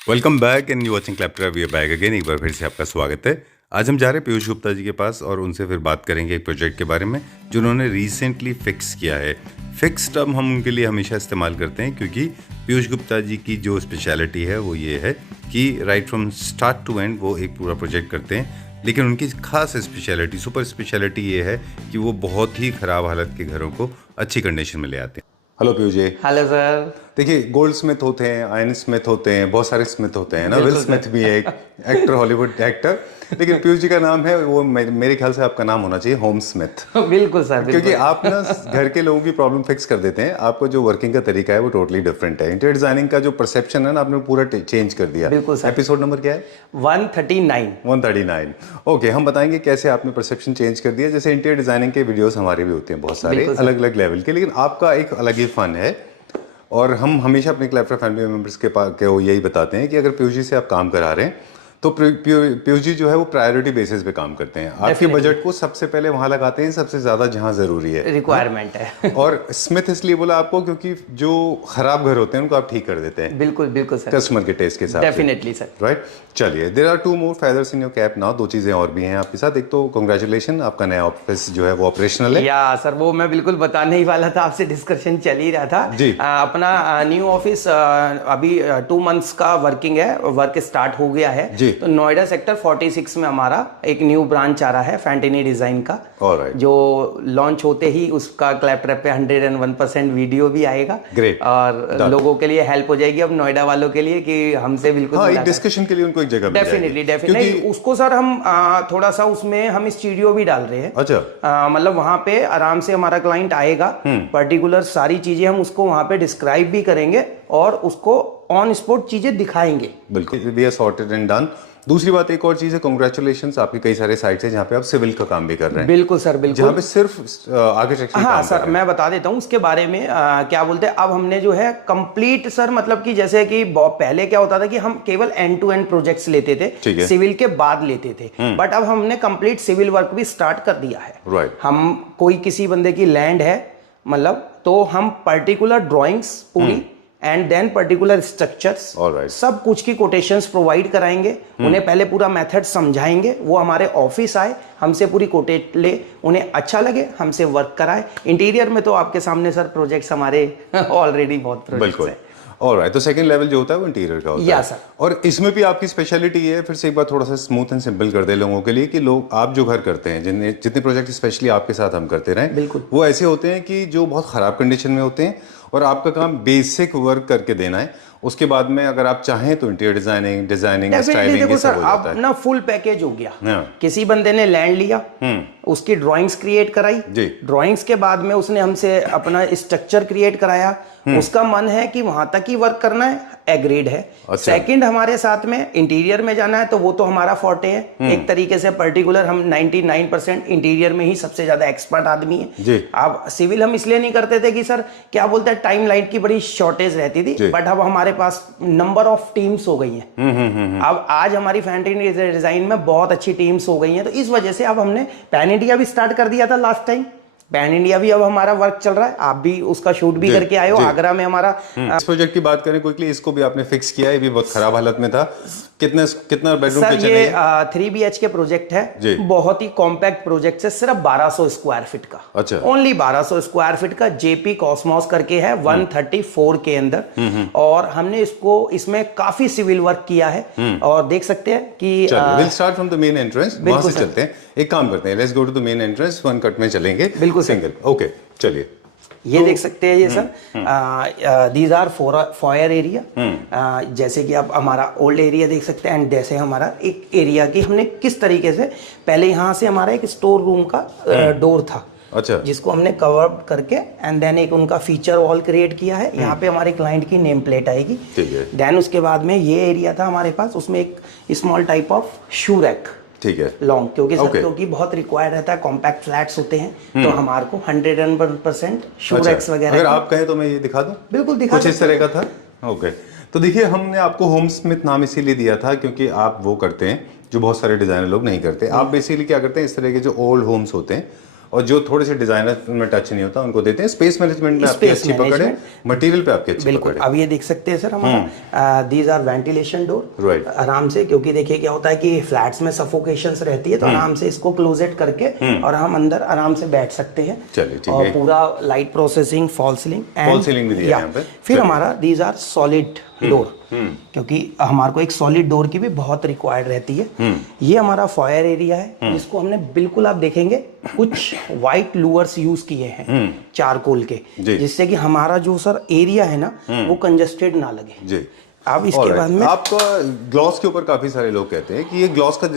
Welcome back and you watching clapter we are back again. एक बार फिर से आपका स्वागत है। आज हम जा रहे हैं पीयूष गुप्ता जी के पास और उनसे फिर बात करेंगे एक प्रोजेक्ट के बारे में जो उन्होंने रिसेंटली फिक्स किया है। फिक्स टर्म हम उनके लिए हमेशा इस्तेमाल करते हैं क्योंकि पीयूष गुप्ता जी की जो स्पेशलिटी है वो ये है कि right from start to end वो एक पूरा प्रोजेक्ट करते हैं। लेकिन उनकी खास स्पेशलिटी, सुपर स्पेशलिटी ये है कि वो बहुत ही ख़राब हालत के घरों को अच्छी कंडीशन में ले आते हैं। Hello Piyush ji. Hello sir. देखिए, गोल्ड स्मिथ होते हैं, आयरन स्मिथ होते हैं, बहुत सारे स्मिथ होते हैं ना। विल स्मिथ भी है एक एक्टर, हॉलीवुड एक्टर। लेकिन पीयूष जी का नाम है वो, मेरे ख्याल से आपका नाम होना चाहिए होम स्मिथ। बिल्कुल सर, बिल्कुल। क्योंकि आप ना घर के लोगों की प्रॉब्लम फिक्स कर देते हैं। आपका जो वर्किंग का तरीका है वो टोटली डिफरेंट है। इंटीरियर डिजाइनिंग का जो परसेप्शन है ना, आपने पूरा चेंज कर दिया। बिल्कुल सर। एपिसोड नंबर क्या है? 139। ओके, हम बताएंगे कैसे आपने परसेप्शन चेंज कर दिया। जैसे इंटीरियर डिजाइनिंग के वीडियोस हमारे भी होते हैं बहुत सारे अलग अलग लेवल के, लेकिन आपका एक अलग ही फन है। और हम हमेशा अपने क्लैप्टर फैमिली मेंबर्स के पास के वो यही बताते हैं कि अगर पीयूष जी से आप काम करा रहे हैं तो पीयूष जी जो है वो प्रायोरिटी बेसिस पे काम करते हैं। आपके बजट को सबसे पहले वहां लगाते हैं सबसे ज्यादा जहां जरूरी है, रिक्वायरमेंट है। और स्मिथ इसलिए बोला आपको क्योंकि जो खराब घर होते हैं उनको आप ठीक कर देते हैं। बिल्कुल बिल्कुल सर, कस्टमर के टेस्ट के साथ। Definitely sir. राइट, चलिए, there are two more feathers in your cap now. दो चीजें और भी हैं आपके साथ। एक तो कांग्रेचुलेशन, आपका नया ऑफिस जो है वो ऑपरेशनल है। या सर, वो मैं बिल्कुल बताने ही वाला था, आपसे डिस्कशन चल ही रहा था जी। अपना न्यू ऑफिस अभी 2 मंथ्स का वर्किंग है, वर्क स्टार्ट हो गया है जी। तो नोएडा सेक्टर 46 में हमारा एक न्यू ब्रांच आ रहा है फैंटिनी डिजाइन का। Alright. जो लॉन्च होते ही उसका क्लैप्टर पे 101% वीडियो भी आएगा। Great. और लोगों के लिए हेल्प हो जाएगी अब नोएडा वालों के लिए कि हमसे बिल्कुल हाँ, एक डिस्कशन के लिए उनको एक जगह मिल जाएगी। डेफिनेटली उसको सर हम थोड़ा सा उसमें हम स्टूडियो भी डाल रहे हैं। अच्छा। मतलब वहां पे आराम से हमारा क्लाइंट आएगा, पर्टिकुलर सारी चीजें हम उसको वहां पे डिस्क्राइब भी करेंगे और उसको ऑन स्पॉट चीजें दिखाएंगे। बिल्कुल, we are sorted and done. दूसरी बात एक और चीज है, कांग्रेचुलेशंस, आपके कई सारे साइट्स हैं जहाँ पे आप सिविल का काम भी कर रहे हैं। बिल्कुल सर, बिल्कुल। जहाँ पे सिर्फ आर्किटेक्चर। हाँ सर, मैं बता देता हूँ उसके बारे में। क्या बोलते हैं, अब हमने जो है कंप्लीट सर, मतलब कि जैसे कि पहले क्या होता था कि हम केवल एंड टू एंड प्रोजेक्ट्स लेते थे, सिविल के बाद लेते थे, बट अब हमने कंप्लीट सिविल वर्क भी स्टार्ट कर दिया है। राइट। हम कोई किसी बंदे की लैंड है मतलब, तो हम पर्टिकुलर ड्रॉइंग्स पूरी एंड देन पर्टिकुलर स्ट्रक्चर्स सब कुछ की कोटेशंस प्रोवाइड कराएंगे। उन्हें पहले पूरा मेथड समझाएंगे, वो हमारे ऑफिस आए, हमसे पूरी कोटेट ले, उन्हें अच्छा लगे, हमसे वर्क कराए। इंटीरियर में तो आपके सामने सर प्रोजेक्ट्स हमारे ऑलरेडी बहुत प्रोजेक्ट्स हैं। ऑलराइट, तो सेकंड लेवल जो होता है वो इंटीरियर का होता है। सर। और इसमें भी आपकी स्पेशलिटी है, फिर से एक बार थोड़ा सा स्मूथ एंड सिंपल कर दे लोगों के लिए कि लोग, आप जो घर करते हैं, जितने प्रोजेक्ट स्पेशली आपके साथ हम करते रहे, बिल्कुल, वो ऐसे होते हैं कि जो बहुत खराब कंडीशन में होते हैं और आपका काम बेसिक वर्क करके देना है। उसके बाद में अगर आप चाहें तो इंटीरियर डिजाइनिंग, स्टाइलिंग, सर अब ना फुल पैकेज हो गया। किसी बंदे ने लैंड लिया, उसकी ड्राइंग्स क्रिएट कराई, ड्राइंग्स के बाद में उसने हमसे अपना स्ट्रक्चर क्रिएट कराया, उसका मन है कि वहां तक ही वर्क करना है, एग्रीड है। अच्छा। सेकंड, हमारे साथ में इंटीरियर में जाना है तो वो तो हमारा फोर्टे है। एक तरीके से पर्टिकुलर हम 99% इंटीरियर में ही सबसे ज्यादा एक्सपर्ट आदमी है। अब सिविल हम इसलिए नहीं करते थे कि सर क्या बोलते हैं, टाइम लाइन की बड़ी शॉर्टेज रहती थी, बट अब हमारे पास नंबर ऑफ टीम्स हो गई हैं। अब आज हमारी फैंटिनी डिजाइन में बहुत अच्छी टीम्स हो गई हैं, तो इस वजह से अब हमने पैन इंडिया भी स्टार्ट कर दिया था लास्ट टाइम। पैन इंडिया भी अब हमारा वर्क चल रहा है, आप भी उसका शूट भी करके आए हो आगरा में हमारा। इस प्रोजेक्ट की बात करें क्विकली, इसको भी आपने फिक्स किया है, ये भी बहुत खराब हालत में था। कितना बेडरूम सर ये 3 BHK प्रोजेक्ट है, बहुत ही कॉम्पैक्ट प्रोजेक्ट है, सिर्फ 1200 स्क्वायर फीट का। अच्छा। ओनली 1200 स्क्वायर फीट का जेपी कॉस्मोस करके है 134 के अंदर। और हमने इसमें काफी सिविल वर्क किया है और देख सकते हैं कि will start from the main entrance, वहां से चलते हैं। एक काम करते हैं, let's go to the main entrance, one cut में चलेंगे। बिल्कुल सिंगल। ओके, चलिए। ये देख सकते हैं ये sir, these are foyer area. जैसे कि आप हमारा ओल्ड एरिया देख सकते हैं, एंड जैसे हमारा एक एरिया की हमने किस तरीके से, पहले यहाँ से हमारा एक स्टोर रूम का डोर था। अच्छा। जिसको हमने कवर करके एंड देन एक उनका फीचर वॉल क्रिएट किया है। यहाँ पे हमारे क्लाइंट की नेम प्लेट आएगी। देन उसके बाद में ये एरिया था हमारे पास, उसमें एक small type of shoe rack, ठीक है, लॉन्ग, क्योंकि क्योंकि बहुत रिक्वायर्ड रहता है, कॉम्पैक्ट फ्लैट्स होते हैं, तो हमारे को 101% शू रैक्स वगैरह। अगर आप कहें तो मैं ये दिखा दूं? बिल्कुल दिखा। कुछ इस तरह का था। ओके, तो देखिए, हमने आपको होम स्मिथ नाम इसीलिए दिया था क्योंकि आप वो करते हैं जो बहुत सारे डिजाइनर लोग नहीं करते। आप बेसिकली क्या करते हैं, इस तरह के जो ओल्ड होम्स होते हैं और जो थोड़े से डिजाइनर में टच नहीं होता उनको देते हैं। स्पेस मैनेजमेंट में आपकी अच्छी पकड़ है, मटेरियल पे आपकी अच्छी पकड़ है। अब ये देख सकते हैं सर हमारा these are ventilation door, right, आराम से, क्योंकि देखिए क्या होता है कि फ्लैट्स में सफोकेशंस रहती है, तो आराम से इसको क्लोजेट करके और हम अंदर आराम से बैठ सकते हैं। चलिए ठीक और है। पूरा लाइट प्रोसेसिंग, फॉल सीलिंग भी दिया है यहाँ पे। फिर हमारा दीज आर सॉलिड डोर, क्योंकि हमारे को एक सॉलिड डोर की भी बहुत रिक्वायर्ड रहती है। ये हमारा फॉयर एरिया है, जिसको हमने बिल्कुल, आप देखेंगे कुछ वाइट लूअर्स यूज किए हैं चारकोल के, जिससे कि हमारा जो सर एरिया है ना वो कंजस्टेड ना लगे जी। अब इसके बाद में आपका ग्लॉस के ऊपर काफी सारे लोग कहते हैं कि ये ग्लॉस का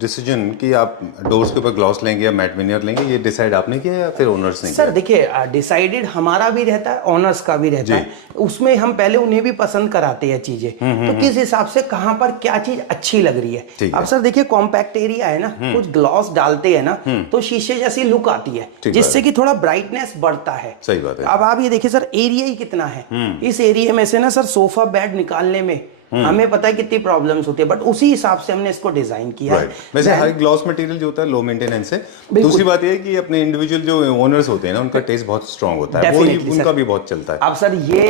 डिसीजन कि आप डोर्स के ऊपर ग्लॉस लेंगे या मैट विनियर लेंगे, ये डिसाइड आपने किया या फिर ओनर्स ने किया? सर देखिए, डिसाइडेड हमारा भी रहता है, ओनर्स का भी रहता है। उसमें हम पहले उन्हें भी पसंद कराते हैं चीजें, तो किस हिसाब से कहाँ पर क्या चीज अच्छी लग रही है। अब सर देखिए, कॉम्पैक्ट एरिया है ना, कुछ ग्लॉस डालते हैं ना तो शीशे जैसी लुक आती है, जिससे कि थोड़ा ब्राइटनेस बढ़ता है। सही बात है। अब आप ये देखिए सर, एरिया ही कितना है। इस एरिया में से ना सर सोफा बेड निकालने में हमें पता है कितनी प्रॉब्लम्स होती है, बट उसी हिसाब से हमने इसको डिजाइन किया है। वैसे हाई ग्लॉस मटेरियल जो होता है लो मेंटेनेंस है। दूसरी बात ये है कि अपने इंडिविजुअल जो ओनर्स होते हैं ना, उनका टेस्ट बहुत स्ट्रांग होता है, वो उनका भी बहुत चलता है। अब सर ये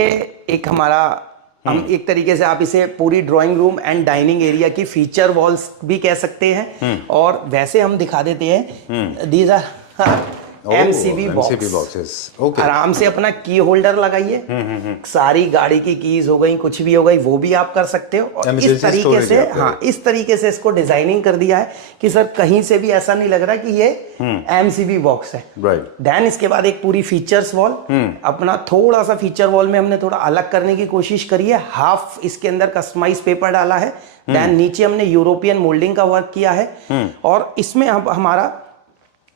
एक हमारा, हम एक तरीके से आप इसे पूरी drawing room and dining area की फीचर वॉल्स भी कह सकते हैं, और वैसे हम दिखा देते हैं। These are MCB boxes. आराम से अपना की होल्डर लगाइए, सारी गाड़ी की कीज हो गई, कुछ भी हो गई, वो भी आप कर सकते हो। और इस तरीके से, हाँ, इस तरीके से इसको डिजाइनिंग कर दिया है कि सर कहीं से भी ऐसा नहीं लग रहा कि ये MCB बॉक्स है। देन इसके बाद एक पूरी फीचर्स वॉल, अपना थोड़ा सा फीचर वॉल में हमने थोड़ा अलग करने की कोशिश करी है। हाफ इसके अंदर कस्टमाइज पेपर डाला है, देन नीचे हमने यूरोपियन मोल्डिंग का वर्क किया है, और इसमें हमारा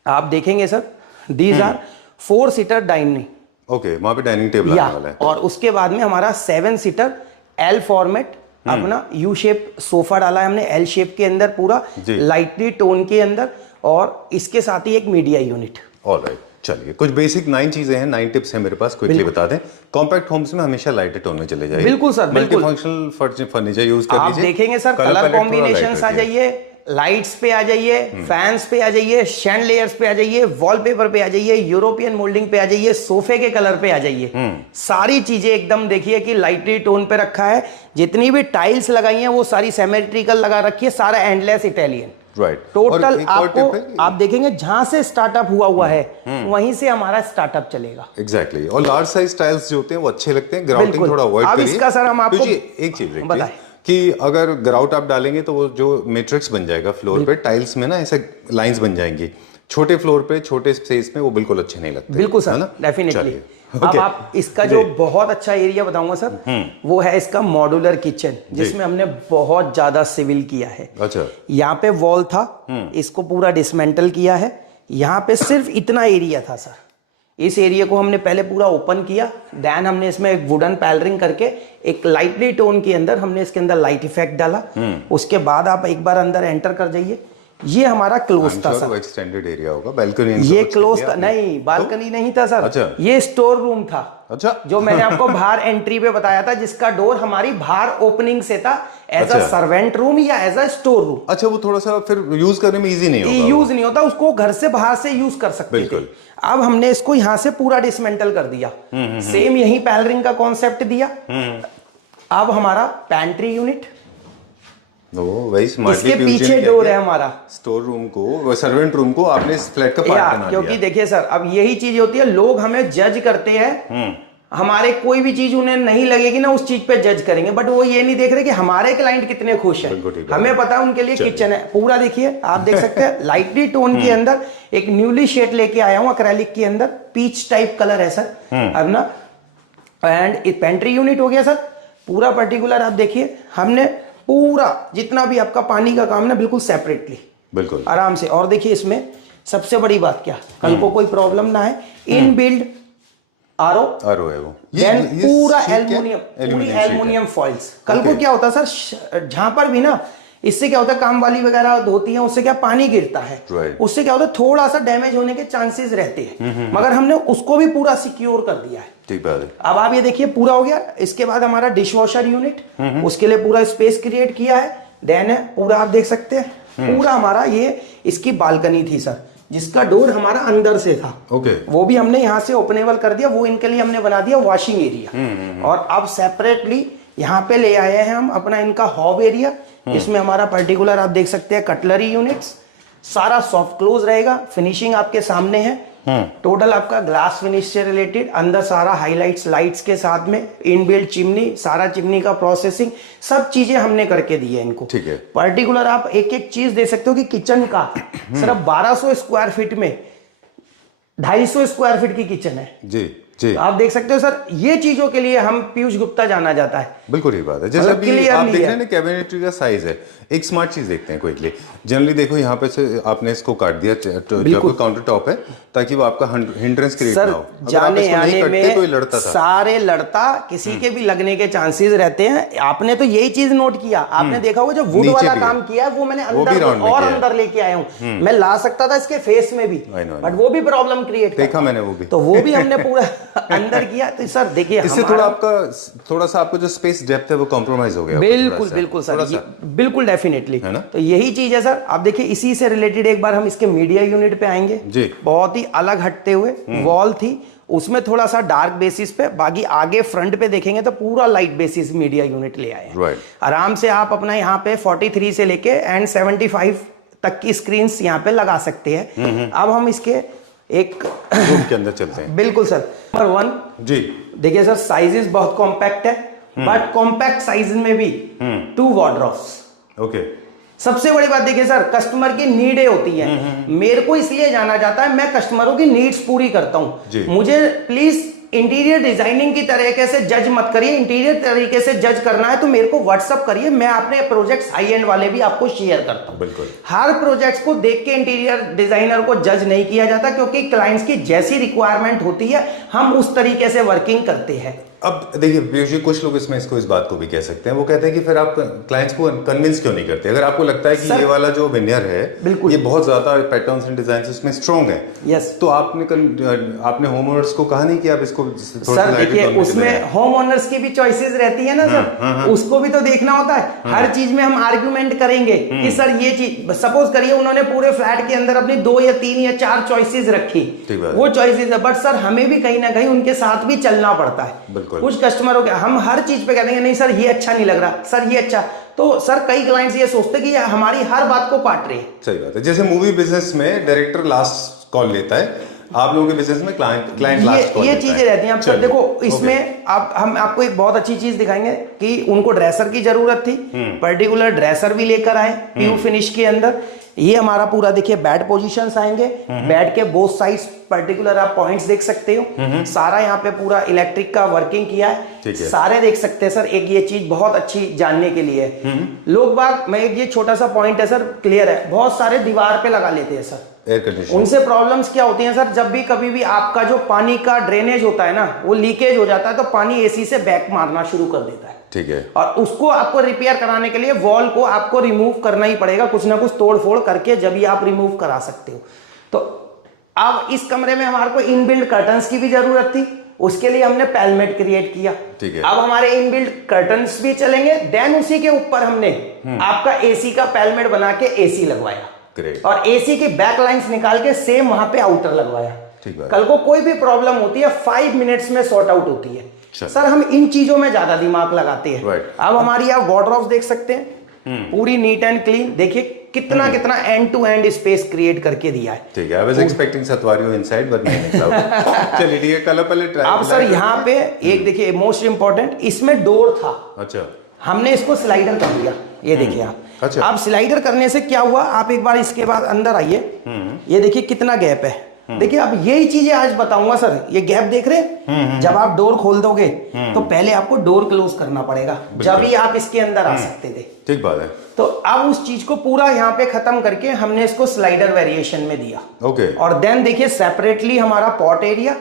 आप देखेंगे sir, These are 4 seater dining. Okay, वहां पे डाइनिंग टेबल आने वाला है। और उसके बाद में हमारा 7 सीटर L फॉर्मेट, अपना यू शेप सोफा डाला है हमने L शेप के अंदर, पूरा लाइटली टोन के अंदर, और इसके साथ ही एक मीडिया यूनिट। ऑलराइट, चलिए कुछ बेसिक 9 चीजें हैं, 9 टिप्स हैं मेरे पास, क्विकली बता दें। कॉम्पैक्ट होम्स में हमेशा लाइट टोन में चले जाइए। बिल्कुल सर, बिल्कुल। मल्टीफंक्शनल फर्नीचर यूज कर लीजिए। आप देखेंगे सर, कलर कॉम्बिनेशंस आ जाइए, लाइट्स पे आ जाइए, फैंस पे आ जाइए, शैंडलियर्स पे आ जाइए, वॉलपेपर पे आ जाइए, यूरोपियन मोल्डिंग पे आ जाइए, सोफे के कलर पे आ जाइए। सारी चीजें एकदम देखिए कि लाइटली टोन पे रखा है। जितनी भी टाइल्स लगाई हैं वो सारी सिमेट्रिकल लगा रखी है, सारा एंडलेस इटालियन। राइट, टोटल आपको, आप देखेंगे जहां से स्टार्टअप हुआ है वहीं से हमारा स्टार्टअप चलेगा। एग्जैक्टली। और लार्ज साइज टाइल्स जो होते हैं वो अच्छे लगते हैं, ग्राउटिंग थोड़ा अवॉइड करिए। अब इसका सर हम आपको एक चीज बताएं कि अगर ग्राउट आप डालेंगे तो वो जो मैट्रिक्स बन जाएगा फ्लोर पे, टाइल्स में ना ऐसे लाइंस बन जाएंगी, छोटे फ्लोर पे छोटे स्पेस में वो बिल्कुल अच्छे नहीं लगते। बिल्कुल सर, डेफिनेटली। अब आप इसका जो बहुत अच्छा एरिया बताऊंगा सर, वो है इसका मॉड्यूलर किचन, जिसमें हमने बहुत ज्यादा सिविल किया है। अच्छा, यहाँ पे वॉल था, इसको पूरा डिसमेंटल किया है। यहाँ पे सिर्फ इतना एरिया था सर, इस एरिया को हमने पहले पूरा ओपन किया, देन हमने इसमें एक वुडन पैनलिंग करके एक लाइटली टोन के अंदर हमने इसके अंदर लाइट इफेक्ट डाला। उसके बाद आप एक बार अंदर एंटर कर जाइए, ये हमारा क्लोज था सर। एक्सटेंडेड एरिया होगा, बालकनी ये क्लोज था, नहीं बालकनी नहीं था सर। अच्छा, ये स्टोर रूम था। अच्छा, जो मैंने आपको बाहर एंट्री पे बताया था, जिसका डोर हमारी बाहर ओपनिंग से था, एज अ सर्वेंट रूम या एज अ स्टोर रूम। अच्छा, वो थोड़ा सा फिर यूज करने में इजी नहीं होगा, यूज नहीं होता, उसको घर से बाहर से यूज कर सकते थे। अब हमने इसको यहां से पूरा डिसमेंटल कर दिया, सेम यही पैनलिंग का कॉन्सेप्ट दिया। अब हमारा पैंट्री यूनिट, इसके पीछे डोर है हमारा। स्टोर रूम को, सर्वेंट रूम को आपने इस फ्लैट का पार्ट बना दिया। क्योंकि देखिए सर, अब यही चीज होती है, लोग हमें जज करते हैं, हमारे कोई भी चीज उन्हें नहीं लगेगी ना, उस चीज पे जज करेंगे, बट वो ये नहीं देख रहे कि हमारे क्लाइंट कितने खुश हैं। हमें पता है उनके लिए किचन है पूरा। देखिए, आप देख सकते हैं लाइटली टोन के अंदर एक न्यूली शेड लेके आया हूं एक्रेलिक के अंदर, पीच टाइप कलर है सर। अब ना, एंड पेंट्री यूनिट हो गया सर पूरा पर्टिकुलर। आप देखिए, हमने पूरा जितना भी आपका पानी का काम ना, बिल्कुल सेपरेटली, बिल्कुल आराम से। और देखिए इसमें सबसे बड़ी बात क्या, कल को कोई प्रॉब्लम ना है, इन बिल्ड आरओ है वो, देन पूरा एल्युमिनियम फॉइल्स। कल को क्या होता है सर, जहां पर भी ना, इससे क्या होता है, काम वाली वगैरह धोती हैं, उससे क्या पानी गिरता है, उससे क्या होता है, थोड़ा सा डैमेज होने के चांसेस रहते हैं, मगर हमने उसको भी पूरा सिक्योर कर दिया है। ठीक है। अब आप ये देखिए, पूरा हो गया। इसके बाद हमारा डिश वॉशर यूनिट, उसके लिए पूरा स्पेस क्रिएट किया है। देन है पूरा, आप देख सकते हैं पूरा हमारा, ये इसकी बालकनी थी सर, जिसका डोर हमारा अंदर से था। ओके। वो भी हमने यहाँ से ओपनेबल कर दिया, वो इनके लिए हमने बना दिया वॉशिंग एरिया। और अब सेपरेटली यहाँ पे ले आए हैं हम अपना इनका हॉब एरिया। इसमें हमारा पर्टिकुलर आप देख सकते हैं कटलरी यूनिट्स, सारा सॉफ्ट क्लोज रहेगा, फिनिशिंग आपके सामने है। टोटल आपका ग्लास फिनिश से रिलेटेड, अंदर सारा हाइलाइट्स लाइट्स के साथ में, इनबिल्ट चिमनी, सारा चिमनी का प्रोसेसिंग, सब चीजें हमने करके दी है इनको। ठीक है। पर्टिकुलर आप एक एक चीज दे सकते हो कि किचन का सिर्फ 1200 स्क्वायर फीट में 250 स्क्वायर फीट की किचन है जी जी। तो आप देख सकते हो सर, ये चीजों के लिए हम पीयूष गुप्ता जाना जाता है। बिल्कुल ये बात है। जैसे अभी आप देख रहे हैं ना कैबिनेटरी का साइज है। एक स्मार्ट चीज देखते हैं क्विकली। जनरली देखो यहाँ पे से आपने इसको काट दिया, जो काउंटर टॉप है, ताकि वो आपका हिंड्रेंस क्रिएट ना हो। जाने आने में कोई लड़ता था, सारे लड़ता, किसी के भी लगने के चांसेस रहते हैं। आपने तो यही चीज नोट किया, आपने देखा होगा जो वुड वाला काम किया है वो मैंने अंदर और अंदर लेके आया हूँ। मैं ला सकता था इसके फेस में भी, बट वो भी प्रॉब्लम क्रिएट देखा मैंने, वो भी तो वो भी हमने पूरा अंदर किया। तो सर देखिए इससे थोड़ा सा आपका जो स्पेस डेप्थ है वो कॉम्प्रोमाइज हो गया। बिल्कुल बिल्कुल सर, बिल्कुल डेफिनेटली है ना। तो यही चीज है सर। आप देखिए इसी से रिलेटेड एक बार हम इसके मीडिया यूनिट पे आएंगे जी। बहुत ही अलग हटते हुए वॉल थी, उसमें थोड़ा सा डार्क बेसिस पे, बाकी आगे फ्रंट पे देखेंगे तो पूरा लाइट बेसिस मीडिया यूनिट ले आए हैं। आराम से आप अपना यहाँ पे 43 से लेके एंड 75 तक की स्क्रीन यहाँ पे लगा सकते हैं। अब हम इसके एक रूम के अंदर चलते हैं। बिल्कुल सर। नंबर 1 जी, देखिए सर साइजेस बहुत कॉम्पैक्ट है, बट कॉम्पैक्ट साइज में भी 2 वार्डरोब्स। ओके। सबसे बड़ी बात देखिए सर, कस्टमर की नीडें होती हैं। मेरे को इसलिए जाना जाता है, मैं कस्टमरों की नीड्स पूरी करता हूं। मुझे प्लीज इंटीरियर डिजाइनिंग की तरीके से जज मत करिए। इंटीरियर तरीके से जज करना है तो मेरे को व्हाट्सअप करिए, मैं अपने प्रोजेक्ट्स हाई एंड वाले भी आपको शेयर करता हूं। बिल्कुल। हर प्रोजेक्ट्स को देख के इंटीरियर डिजाइनर को जज नहीं किया जाता, क्योंकि क्लाइंट्स की जैसी रिक्वायरमेंट होती है हम उस तरीके से वर्किंग करते हैं। अब देखिए पीयूष जी, कुछ लोग इसमें इस बात को भी कह सकते हैं, वो कहते हैं कि फिर आप क्लाइंट्स को कन्विंस क्यों नहीं करते? अगर आपको लगता है कि ये वाला जो विनियर है ये बहुत ज्यादा पैटर्न्स एंड डिजाइन्स इसमें स्ट्रॉन्ग है, यस, तो आपने होम ओनर्स को कहा नहीं कि आप इसको सर देखिए उसमें होम ओनर्स की भी चॉइसेस रहती है ना सर, उसको भी तो देखना होता है। हर चीज में हम आर्ग्यूमेंट करेंगे कि सर ये चीज, सपोज करिए उन्होंने पूरे फ्लैट के अंदर अपनी 2 या 3 या 4 चॉइसेस रखी, वो चॉइसेस है, बट सर हमें भी कहीं ना कहीं उनके साथ भी चलना पड़ता है। कुछ कस्टमरों के हम हर चीज पे कहते हैं नहीं सर ये अच्छा नहीं लग रहा, सर ये अच्छा, तो सर कई क्लाइंट्स ये सोचते कि ये हमारी हर बात को काट रहे हैं। सही बात है। जैसे मूवी बिजनेस में डायरेक्टर लास्ट कॉल लेता है, आप लोगों के बिजनेस में क्लाइंट लास्ट कॉल ये चीजें रहती हैं। आप सर देखो इसमें हम आपको एक बहुत अच्छी चीज दिखाएंगे कि उनको ड्रेसर की जरूरत थी, पर्टिकुलर ड्रेसर भी लेकर आए प्यू फिनिश के अंदर। ये हमारा पूरा देखिए बेड पोजीशंस आएंगे, बेड के बोथ साइड्स पर्टिकुलर आप पॉइंट्स देख सकते हो। सारा यहाँ पे पूरा इलेक्ट्रिक का वर्किंग किया है, सारे देख सकते हैं सर। एक ये चीज बहुत अच्छी जानने के लिए लोग बाग, मैं एक ये छोटा सा पॉइंट है सर, क्लियर है, बहुत सारे दीवार पे लगा लेते हैं सर एयर कंडीशनर। उनसे प्रॉब्लम्स क्या होती हैं सर, जब भी कभी भी आपका जो पानी का ड्रेनेज होता है ना वो लीकेज हो जाता है तो पानी एसी से बैक मारना शुरू कर देता है। ठीक है। और उसको आपको रिपेयर कराने के लिए वॉल को आपको रिमूव करना ही पड़ेगा, कुछ ना कुछ तोड़ फोड़ करके जब ही आप रिमूव करा सकते हो। तो अब इस कमरे में हमारे को इनबिल्ट कर्टन्स की भी जरूरत थी, उसके लिए हमने पैलमेट क्रिएट किया। ठीक है। अब हमारे इनबिल्ट कर्टन्स भी चलेंगे, देन उसी के ऊपर हमने आपका एसी का पैलमेट बना के एसी लगवाया और एसी की बैक लाइंस निकाल के सेम वहां पे आउटर लगवाया। कल को कोई भी प्रॉब्लम होती है 5 मिनट्स में सॉर्ट आउट होती है। सर हम इन चीजों में ज्यादा दिमाग लगाते हैं। अब हमारी आप वार्डरोब्स देख सकते हैं, पूरी नीट एंड क्लीन। देखिए कितना कितना end to end space create करके दिया है। ठीक है। आई वाज एक्सपेक्टिंग सतवारियों इनसाइड बट नहीं निकला। चलिए ठीक है, कल पहले ट्राई। अब सर यहाँ पे एक देखिए मोस्ट इंपॉर्टेंट, इसमें डोर था, अच्छा, हमने इसको स्लाइडर कर दिया। ये देखिए आप, अच्छा, आप स्लाइडर करने से क्या हुआ, आप एक बार इसके बाद अंदर आइए, ये देखिए कितना गैप है। देखिए अब यही चीजें आज बताऊंगा सर। ये गैप देख रहे हैं, जब आप डोर खोल दोगे तो पहले आपको डोर क्लोज करना पड़ेगा, जब ही आप इसके अंदर आ सकते थे। ठीक बात है। तो अब उस चीज को पूरा यहाँ पे खत्म करके हमने इसको स्लाइडर वेरिएशन में दिया। ओके। और देन देखिए सेपरेटली हमारा pot area,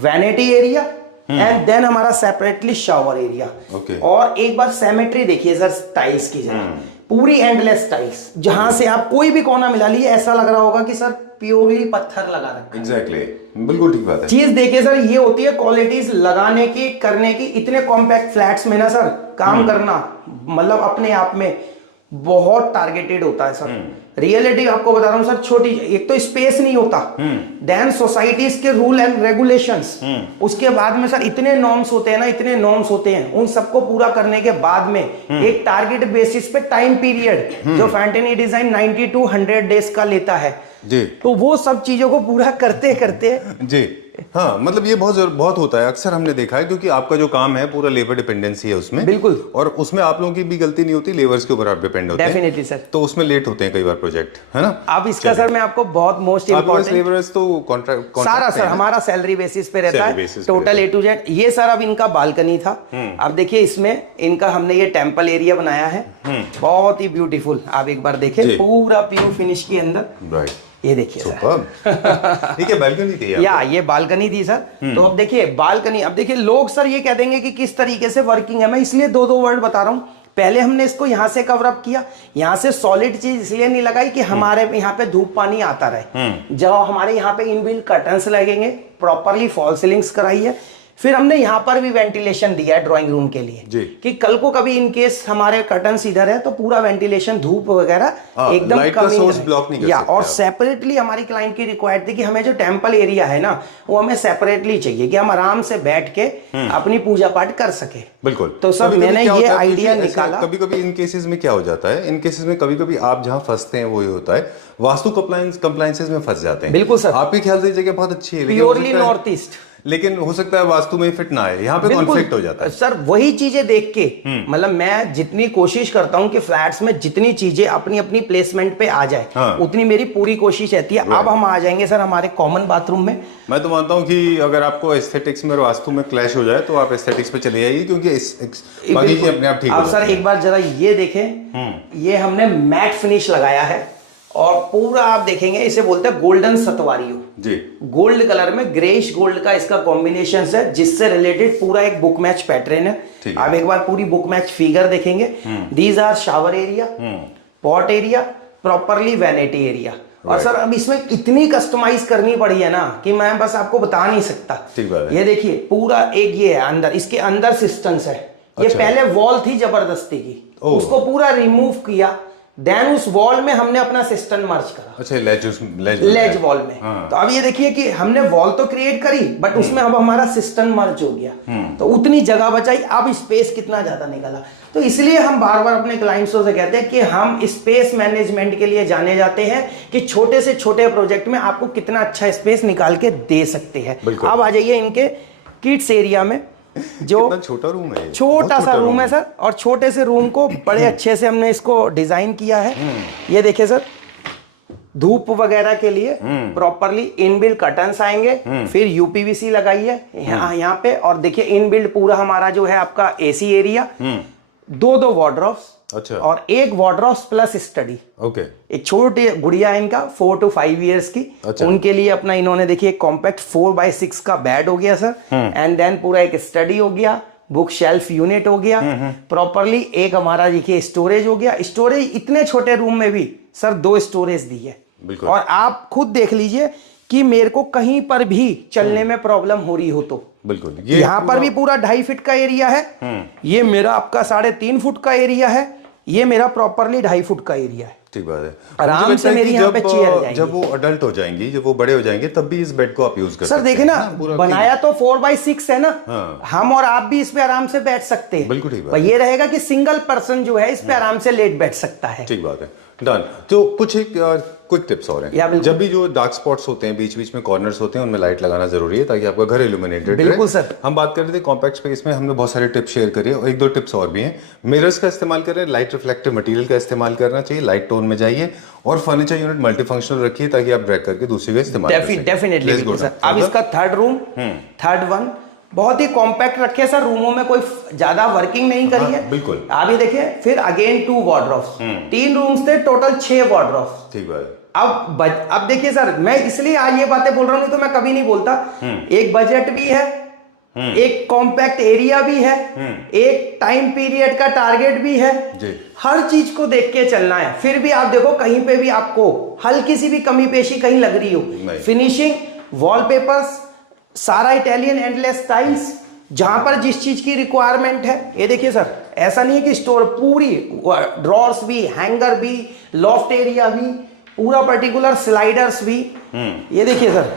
vanity area and then हमारा सेपरेटली शावर एरिया। और एक बार सिमेट्री देखिए सर, टाइल्स की जगह पूरी एंडलेस टाइल्स, जहां से आप कोई भी कोना मिला लीजिए ऐसा लग रहा होगा कि सर प्योरली पत्थर लगा रखा है। एग्जैक्टली, बिल्कुल ठीक बात है। चीज देखिए सर, ये होती है क्वालिटीज लगाने की, करने की। इतने कॉम्पैक्ट फ्लैट्स में ना सर काम करना मतलब अपने आप में बहुत टारगेटेड होता है सर। रियलिटी आपको बता रहा हूं सर, छोटी, एक तो स्पेस नहीं होता, देन सोसाइटीज के रूल एंड रेगुलेशंस, उसके बाद में सर इतने नॉर्म्स होते हैं ना, इतने नॉर्म्स होते हैं, उन सबको पूरा करने के बाद में एक टारगेट बेसिस पे टाइम पीरियड जो फैंटेनी डिजाइन 90 to 100 डेज का लेता है जी, तो वो सब चीजों को पूरा करते करते जी। हाँ, मतलब ये बहुत होता है, अक्सर हमने देखा है, क्योंकि आपका जो काम है पूरा लेबर डिपेंडेंसी है उसमें। बिल्कुल। और उसमें आप लोगों की भी गलती नहीं होती, लेबर्स के ऊपर आप डिपेंड होते हैं। Definitely sir. तो उसमें लेट होते हैं कई बार प्रोजेक्ट, है ना। अब इसका सर मैं आपको बहुत मोस्ट इम्पोर्टेंट, लेबर्स तो कॉन्ट्रैक्ट सारा सर हमारा सैलरी बेसिस पे रहता है, टोटल A to Z। ये सर अब इनका बालकनी था, अब देखिए इसमें इनका हमने ये टेम्पल एरिया बनाया है, बहुत ही ब्यूटीफुल। आप एक बार देखें, पूरा प्योर फिनिश के अंदर। राइट, ये देखिए सर। ठीक है, बालकनी थी या ये बालकनी थी सर। तो अब देखिए बालकनी, अब देखिए लोग सर ये कह देंगे कि किस तरीके से वर्किंग है, मैं इसलिए दो वर्ड बता रहा हूँ। पहले हमने इसको यहाँ से कवर अप किया, यहाँ से सॉलिड चीज इसलिए नहीं लगाई कि हमारे यहाँ पे धूप पानी आता रहे। जब हमारे यहाँ पे इनबिल्ट कर्टन्स लगेंगे, प्रॉपरली फॉल सीलिंग्स कराई है, फिर हमने यहाँ पर भी वेंटिलेशन दिया है ड्राइंग रूम के लिए कि कल को कभी इन केस हमारे कर्टन्स इधर है तो पूरा वेंटिलेशन, धूप वगैरह एकदम कमी या। और सेपरेटली हमारी क्लाइंट की रिक्वायर्ड थी कि हमें जो टेम्पल एरिया है ना, वो हमें सेपरेटली चाहिए कि हम आराम से बैठ के अपनी पूजा पाठ कर सके। बिल्कुल। तो सर मैंने ये आइडिया निकाला। कभी कभी इन केसेस में क्या हो जाता है, इन केसेस में कभी कभी आप जहाँ फंसते हैं वो ये होता है, वास्तु कंप्लायंसेस में फंस जाते हैं। बिल्कुल सर। आपके ख्याल से जगह बहुत अच्छी है, प्योरली नॉर्थ ईस्ट, लेकिन हो सकता है वास्तु में फिट ना आए, यहाँ पे कॉन्फ्लिक्ट हो जाता है सर। वही चीजें देख के मतलब मैं जितनी कोशिश करता हूँ कि फ्लैट्स में जितनी चीजें अपनी अपनी प्लेसमेंट पे आ जाए, उतनी मेरी पूरी कोशिश रहती है। अब हम आ जाएंगे सर हमारे कॉमन बाथरूम में। मैं तो मानता हूँ कि अगर आपको एस्थेटिक्स में और वास्तु में क्लैश हो जाए तो आप एस्थेटिक्स पे चले जाइए, क्योंकि बाकी चीजें अपने आप ठीक हो जाती हैं। सर एक बार जरा ये देखें, ये हमने मैट फिनिश लगाया है और पूरा आप देखेंगे इसे बोलते हैं गोल्डन सतवारियो जी। गोल्ड कलर में ग्रेइश गोल्ड का इसका कॉम्बिनेशन है, जिससे रिलेटेड पूरा एक बुक मैच पैटर्न है। आप एक बार पूरी बुक मैच फिगर देखेंगे। These are shower area, pot area, properly vanity area. और सर अब इसमें इतनी कस्टमाइज करनी पड़ी है ना कि मैं बस आपको बता नहीं सकता। ये देखिए पूरा एक ये है अंदर, इसके अंदर सिस्टम्स है। ये पहले वॉल थी जबरदस्ती की, उसको पूरा रिमूव किया, देन उस वॉल में हमने अपना सिस्टम मर्ज करा। अच्छा, लेज वॉल में। तो अब ये देखिए कि हमने वॉल तो क्रिएट करी, बट उसमें अब हमारा सिस्टम मर्ज हो गया, तो उतनी जगह बचाई। अब स्पेस कितना ज्यादा निकला। तो इसलिए हम बार बार अपने क्लाइंट्सों से कहते हैं कि हम स्पेस मैनेजमेंट के लिए जाने जाते हैं कि छोटे से छोटे प्रोजेक्ट में आपको कितना अच्छा स्पेस निकाल के दे सकते हैं। अब आ जाइए इनके किड्स एरिया में, जो छोटा रूम है, छोटा सा रूम है सर। और छोटे से रूम को बड़े अच्छे से हमने इसको डिजाइन किया है। ये देखिए सर, धूप वगैरह के लिए प्रॉपरली इनबिल्ट कर्टन्स आएंगे, फिर यूपीवीसी लगाई है यहाँ पे। और देखिए इनबिल्ट पूरा हमारा जो है आपका एसी एरिया, दो वार्डरोब्स, अच्छा, और एक वार्डरोब्स प्लस स्टडी। ओके। एक छोटी गुड़िया है इनका 4 to 5 years की, अच्छा। उनके लिए अपना इन्होंने देखिए कॉम्पैक्ट 4x6 का बेड हो गया सर, एंड देन पूरा एक स्टडी हो गया, बुक शेल्फ यूनिट हो गया, प्रॉपरली एक हमारा देखिए स्टोरेज हो गया। स्टोरेज इतने छोटे रूम में भी सर 2 स्टोरेज दी है। और आप खुद देख लीजिए कि मेरे को कहीं पर भी चलने में प्रॉब्लम हो रही हो तो बिल्कुल। यहाँ पर भी पूरा 2.5 फीट का एरिया है, ये मेरा आपका 3.5 फुट का एरिया है, ये मेरा प्रॉपरली 2.5 फुट का एरिया है। ठीक बात है। आराम से मेरी यहाँ पे चेयर जाएगी। जब वो अडल्ट हो जाएंगी, जब वो बड़े हो जाएंगे, तब भी इस बेड को आप यूज कर सकते हैं। सर देखिए ना, बनाया तो 4x6 है ना, हम और आप भी इस पे आराम से बैठ सकते हैं। बिल्कुल ठीक बात है। ये रहेगा कि सिंगल पर्सन जो है इस पे आराम से लेट बैठ सकता है। ठीक बात है, डन। तो कुछ एक क्विक टिप्स और हैं। जब भी जो डार्क स्पॉट्स होते हैं, बीच बीच में कॉर्नर्स होते हैं, उनमें लाइट लगाना जरूरी है ताकि आपका घर इल्यूमिनेटेड रहे। बिल्कुल सर। हम बात कर रहे थे कॉम्पैक्ट स्पेस में, हमने बहुत सारे टिप्स शेयर करे और 1-2 टिप्स और भी हैं। मिरर्स का इस्तेमाल करें, लाइट रिफ्लेक्टिव मटेरियल का इस्तेमाल करना चाहिए, लाइट टोन में जाइए, और फर्नीचर यूनिट मल्टीफंक्शनल रखिए ताकि आप ड्रैग करके दूसरी का इस्तेमाल कर सकें। Definitely sir. अब इसका थर्ड रूम, थर्ड वन बहुत ही कॉम्पैक्ट रखे सर, रूमों में कोई ज्यादा वर्किंग नहीं करी है। बिल्कुल। आप ये देखिए, फिर अगेन 2 वार्डरोब्स, 3 रूम्स थे, टोटल 6 वार्डरोब्स। ठीक बात है। अब देखिए सर, मैं इसलिए आज ये बातें बोल रहा हूं, नहीं तो मैं कभी नहीं बोलता। एक बजट भी है, एक कॉम्पैक्ट एरिया भी है, एक टाइम पीरियड का टारगेट भी है जी। हर चीज को देख के चलना है। फिर भी आप देखो कहीं पे भी आपको हल्की सी भी कमी पेशी कहीं लग रही हो, फिनिशिंग, वॉलपेपर्स सारा इटालियन एंडलेस टाइल्स, जहां पर जिस चीज की रिक्वायरमेंट है। ये देखिए सर, ऐसा नहीं है कि स्टोर पूरी ड्रॉर्स भी, हैंगर भी, लॉफ्ट एरिया भी, पूरा पर्टिकुलर स्लाइडर्स भी। ये देखिए सर,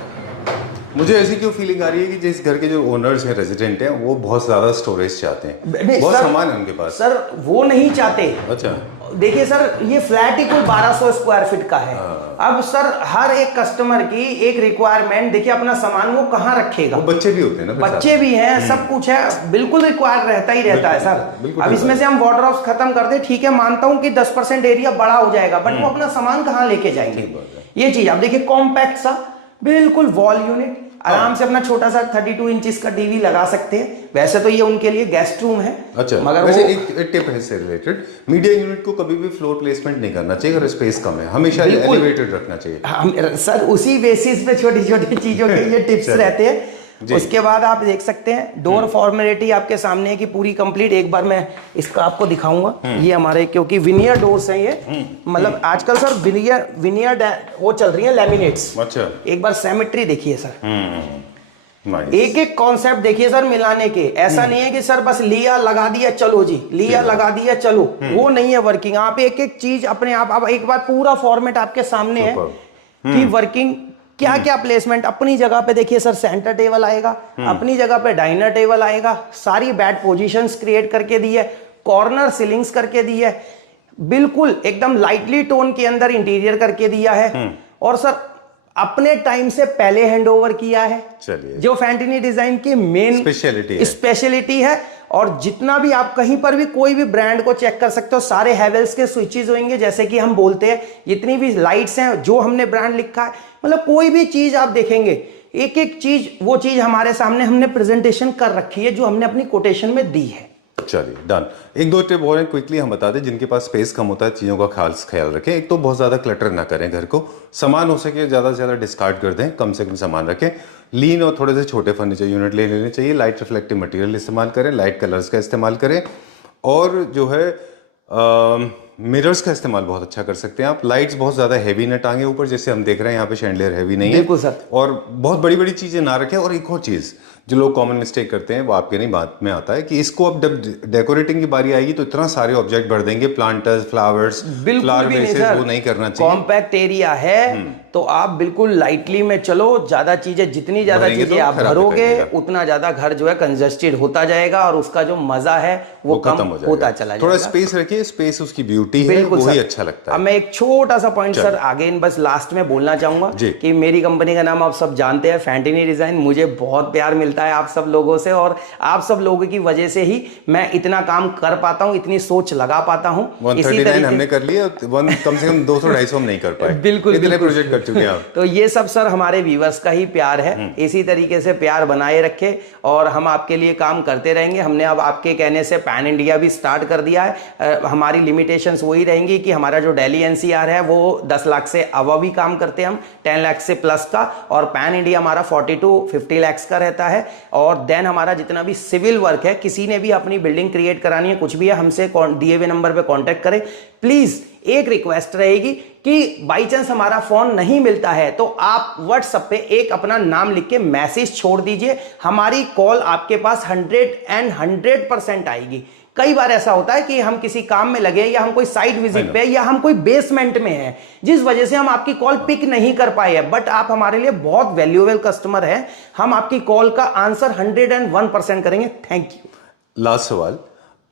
मुझे ऐसी क्यों फीलिंग आ रही है कि जिस घर के जो ओनर्स हैं, रेजिडेंट हैं, वो बहुत ज्यादा स्टोरेज चाहते हैं, बहुत सामान है उनके पास। सर वो नहीं चाहते। अच्छा, देखिए सर, ये फ्लैट ही कुल 1200 स्क्वायर फीट का है। अब सर हर एक कस्टमर की एक रिक्वायरमेंट, देखिए अपना सामान वो कहाँ रखेगा। वो बच्चे भी होते हैं ना, बच्चे भी हैं, सब कुछ है, बिल्कुल रिक्वायर रहता ही रहता है सर। अब इसमें से हम वार्डरोब्स खत्म कर दे, ठीक है, मानता हूं कि 10% एरिया बड़ा हो जाएगा, बट वो अपना सामान कहाँ लेके जाएंगे। ये चीज आप देखिए, कॉम्पैक्ट सा बिल्कुल वॉल यूनिट, आराम से अपना छोटा सा 32 इंचेस का टीवी लगा सकते हैं। वैसे तो ये उनके लिए गेस्ट रूम है। अच्छा, मगर वैसे एक टिप है इससे रिलेटेड, मीडिया यूनिट को कभी भी फ्लोर प्लेसमेंट नहीं करना चाहिए अगर स्पेस कम है, हमेशा एलिवेटेड रखना चाहिए। सर उसी बेसिस पे छोटी छोटी चीजों के ये टिप्स रहते हैं। उसके बाद आप देख सकते हैं डोर फॉर्मेलिटी आपके सामने है कि पूरी कंप्लीट। एक बार मैं इसका आपको दिखाऊंगा। ये हमारे, क्योंकि विनियर डोर्स हैं ये, मतलब आजकल सर विनियर वो चल रही है, लैमिनेट्स। अच्छा, एक बार सिमेट्री देखिए सर, एक एक कॉन्सेप्ट देखिए सर मिलाने के। ऐसा नहीं है कि सर बस लिया लगा दिया चलो जी, लिया लगा दिया चलो, वो नहीं है वर्किंग। आप एक एक चीज अपने आप एक बार पूरा फॉर्मेट आपके सामने है कि वर्किंग क्या क्या प्लेसमेंट अपनी जगह पे। देखिए सर, सेंटर टेबल आएगा, अपनी जगह पे डाइनर टेबल आएगा, सारी बेड पोजीशंस क्रिएट करके दी है, कॉर्नर सीलिंग्स करके दी है, बिल्कुल एकदम लाइटली टोन के अंदर इंटीरियर करके दिया है। और सर अपने टाइम से पहले हैंडओवर किया है, जो फैंटिनी डिजाइन की मेन स्पेशलिटी है। और जितना भी आप कहीं पर भी कोई भी ब्रांड को चेक कर सकते हो, सारे हैवेल्स के स्विचेस होंगे, जैसे कि हम बोलते हैं, जितनी भी लाइट्स हैं जो हमने ब्रांड लिखा है, मतलब कोई भी चीज आप देखेंगे, एक एक चीज वो चीज हमारे सामने हमने प्रेजेंटेशन कर रखी है जो हमने अपनी कोटेशन में दी है। चलिए डन। एक दो टिप और क्विकली हम बता दें जिनके पास स्पेस कम होता है, चीज़ों का ख्याल रखें। एक तो बहुत ज़्यादा क्लटर ना करें घर को, सामान हो सके ज़्यादा से ज़्यादा डिस्कार्ड कर दें, कम से कम सामान रखें। लीन और थोड़े से छोटे फर्नीचर यूनिट ले लेने चाहिए। लाइट रिफ्लेक्टिव मटेरियल इस्तेमाल करें, लाइट कलर्स का इस्तेमाल करें, और जो है मिरर्स का इस्तेमाल बहुत अच्छा कर सकते हैं आप। लाइट्स बहुत ज़्यादा हैवी न टांगे ऊपर, जैसे हम देख रहे हैं यहाँ पे शैंडलियर हैवी नहीं है, बिल्कुल सर। और बहुत बड़ी बड़ी चीज़ें ना रखें। और एक और चीज़ जो लोग कॉमन मिस्टेक करते हैं, वो आपके नहीं बात में आता है कि इसको अब जब डेकोरेटिंग की बारी आएगी तो इतना सारे ऑब्जेक्ट भर देंगे, प्लांटर्स, फ्लावर्स, फ्लावर बेसेस, वो नहीं करना चाहिए। कॉम्पैक्ट एरिया है तो आप बिल्कुल लाइटली में चलो। ज्यादा चीजें, जितनी ज्यादा चीजें आप भरोगे, उतना ज्यादा घर जो है कंजस्टेड होता जाएगा, और उसका जो मजा है वो कम होता चला जाएगा। थोड़ा स्पेस रखिए, स्पेस उसकी ब्यूटी है, वही अच्छा लगता है। अब मैं एक छोटा सा पॉइंट सर आगे बस लास्ट में बोलना चाहूंगा कि मेरी कंपनी का नाम आप सब जानते हैं, फैंटिनी डिजाइन। मुझे बहुत प्यार मिलता है आप सब लोगों से, और आप सब लोगों की वजह से ही मैं इतना काम कर पाता हूँ, इतनी सोच लगा पाता हूँ। 139 हमने कर लिया, कम से कम 200-250 हम नहीं कर पाए। बिल्कुल प्रोजेक्ट कर चुके हैं आप। तो ये सब सर हमारे व्यूअर्स का ही प्यार है। इसी तरीके से प्यार बनाए रखे और हम आपके लिए काम करते रहेंगे। हमने अब आपके कहने से पैन इंडिया भी स्टार्ट कर दिया है। हमारी लिमिटेशंस वही रहेंगी कि हमारा जो दिल्ली एनसीआर है वो 10 लाख से अबव ही काम करते हैं हम, 10 लाख से प्लस का, और पैन इंडिया हमारा 40 to 50 लाख का रहता है। और देन हमारा जितना भी सिविल वर्क है, किसी ने भी अपनी बिल्डिंग क्रिएट करानी है, कुछ भी है, हमसे दिए हुए नंबर पे कांटेक्ट करें प्लीज। एक रिक्वेस्ट रहेगी कि बाई चांस हमारा फोन नहीं मिलता है तो आप व्हाट्सएप पे एक अपना नाम लिख के मैसेज छोड़ दीजिए, हमारी कॉल आपके पास 100% आएगी। कई बार ऐसा होता है कि हम किसी काम में लगे, या हम कोई साइट विजिट पे, या हम कोई बेसमेंट में हैं, जिस वजह से हम आपकी कॉल पिक नहीं कर पाए हैं, बट आप हमारे लिए बहुत वैल्यूएबल कस्टमर हैं। हम आपकी कॉल का आंसर 101% करेंगे। Thank you. लास्ट सवाल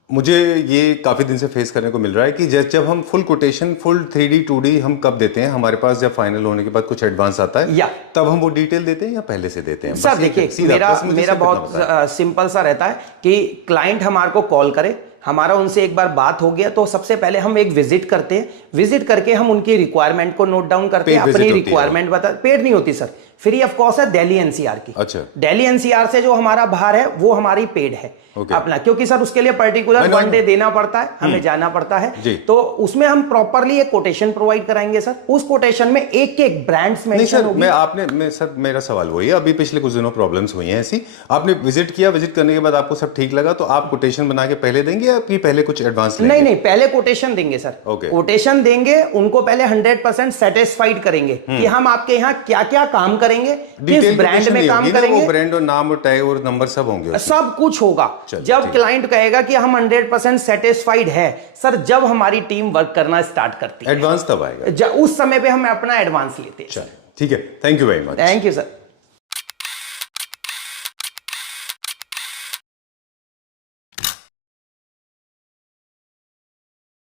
मुझे ये काफ़ी दिन से फेस करने को मिल रहा है कि जब हम full quotation, full 3D 2D हम कब देते हैं, हमारे पास जब फाइनल होने के बाद कुछ एडवांस आता है, या तब हम वो डिटेल देते हैं या पहले से देते हैं? सर देखिए, मेरा बहुत सिंपल सा रहता है कि क्लाइंट हमारे को कॉल करे, हमारा उनसे एक बार बात हो गया तो सबसे पहले हम एक विजिट करते हैं। विजिट करके हम उनकी रिक्वायरमेंट को नोट डाउन करते हैं, अपनी रिक्वायरमेंट बता। पेड नहीं होती सर, फ्री ऑफ कॉस्ट है दिल्ली एनसीआर की। अच्छा, दिल्ली एनसीआर से जो हमारा बाहर है वो हमारी पेड है अपना, क्योंकि सर उसके लिए पर्टिकुलर 1 डे देना पड़ता है, हमें जाना पड़ता है। तो उसमें हम प्रॉपरली एक कोटेशन प्रोवाइड कराएंगे सर। उस कोटेशन में एक एक ब्रांड्स मेंशन होगी। सर मेरा सवाल वही है, अभी पिछले कुछ दिनों प्रॉब्लम्स हुई हैं ऐसी, आपने विजिट किया, विजिट करने के बाद आपको सब ठीक लगा तो आप कोटेशन बना के पहले देंगे या पहले कुछ एडवांस लेंगे? नहीं, पहले कोटेशन देंगे सर। कोटेशन देंगे, उनको पहले 100% सेटिस्फाइड करेंगे कि हम आपके यहाँ क्या क्या काम करेंगे, किस ब्रांड में काम करेंगे, ब्रांड और नाम और टैग और नंबर सब होंगे, सब कुछ होगा। जब क्लाइंट कहेगा कि हम 100% सेटिस्फाइड है सर, जब हमारी टीम वर्क करना स्टार्ट करती है। एडवांस तब आएगा, उस समय पे हम अपना एडवांस लेते हैं। ठीक है, thank you very much. Thank you sir.